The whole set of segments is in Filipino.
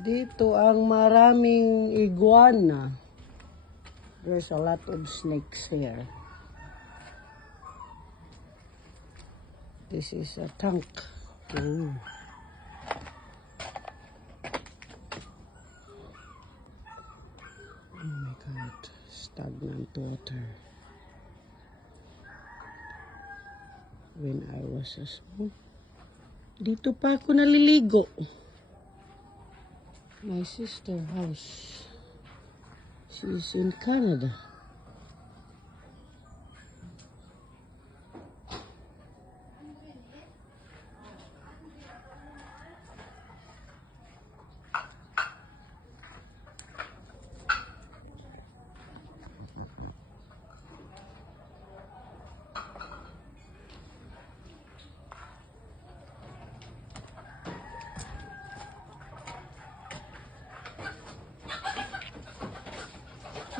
Dito ang maraming iguana. There's a lot of snakes here. This is a tank. Oh. Oh my God, stagnant water. When I was a small, dito pa ako naliligo. My sister house. She's in Canada.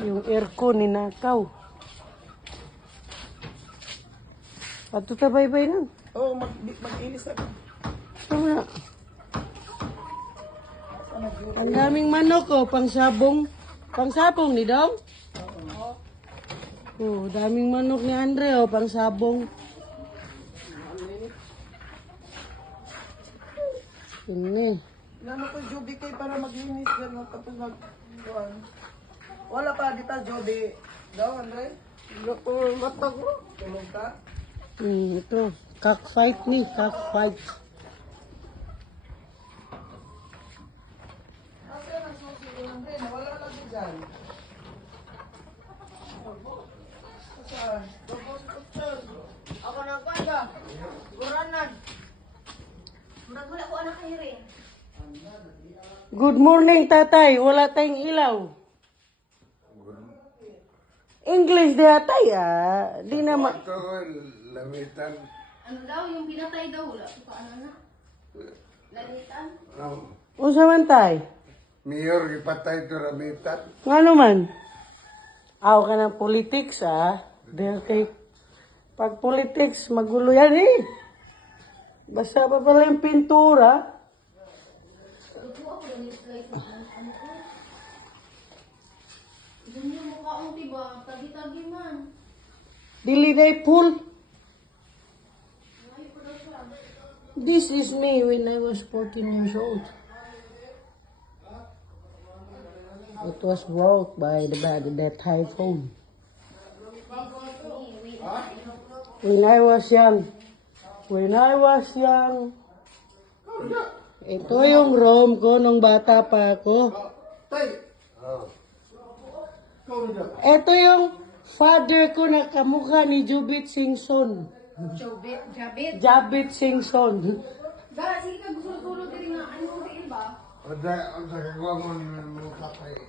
Yung aircon ninakaw. Ato ta bye-bye nun. Oo, mag-inis ako. Tama. Ang daming manok oh, pangsabong. Pangsabong ni Dong? Oh, daming manok ni Andre oh, pangsabong. Ini. Lalo ko Joby kay para maglinis gano'n tapos mag-kuhan. Wala pa, di pa Joby. Daw, Andre? Matag mo. Tulog ka? Ito. Cockfight ni, cockfight. Ate, nagsusulo, Andre. Nawala ka lang dyan. Saan? Ako na kwanda. Guranan. Murag wala ko anak kayo rin. Good morning, tatay. Wala tayong ilaw. English di atay ah. Di na ma... Ito, lamitan. Ano daw, yung pinatay daw, wala ko paano na. Lalitan. Unsa man tay? Mayor, ipatay ito lamitan. Nga naman. Aw ka ng politics ah. Dahil kay... Pag politics, magulo yan eh. Basta pa pala yung pintura. Lupo ako lang yung slide ng ano ko. Diyan yung mukha mo, diba? Tagi-tagi man. Dili day pool. Ayaw ko daw siya. This is me when I was 14 years old. It was broke by the typhoon. When I was young. Ito yung room ko nung bata pa ako. Ito yung father ko na kamukha ni Jubit Singson. Jabit Singson. Dahil, sige ka, gusto-gulo din nga. Ano rin ba? O sa kagwa mo, mga kapay.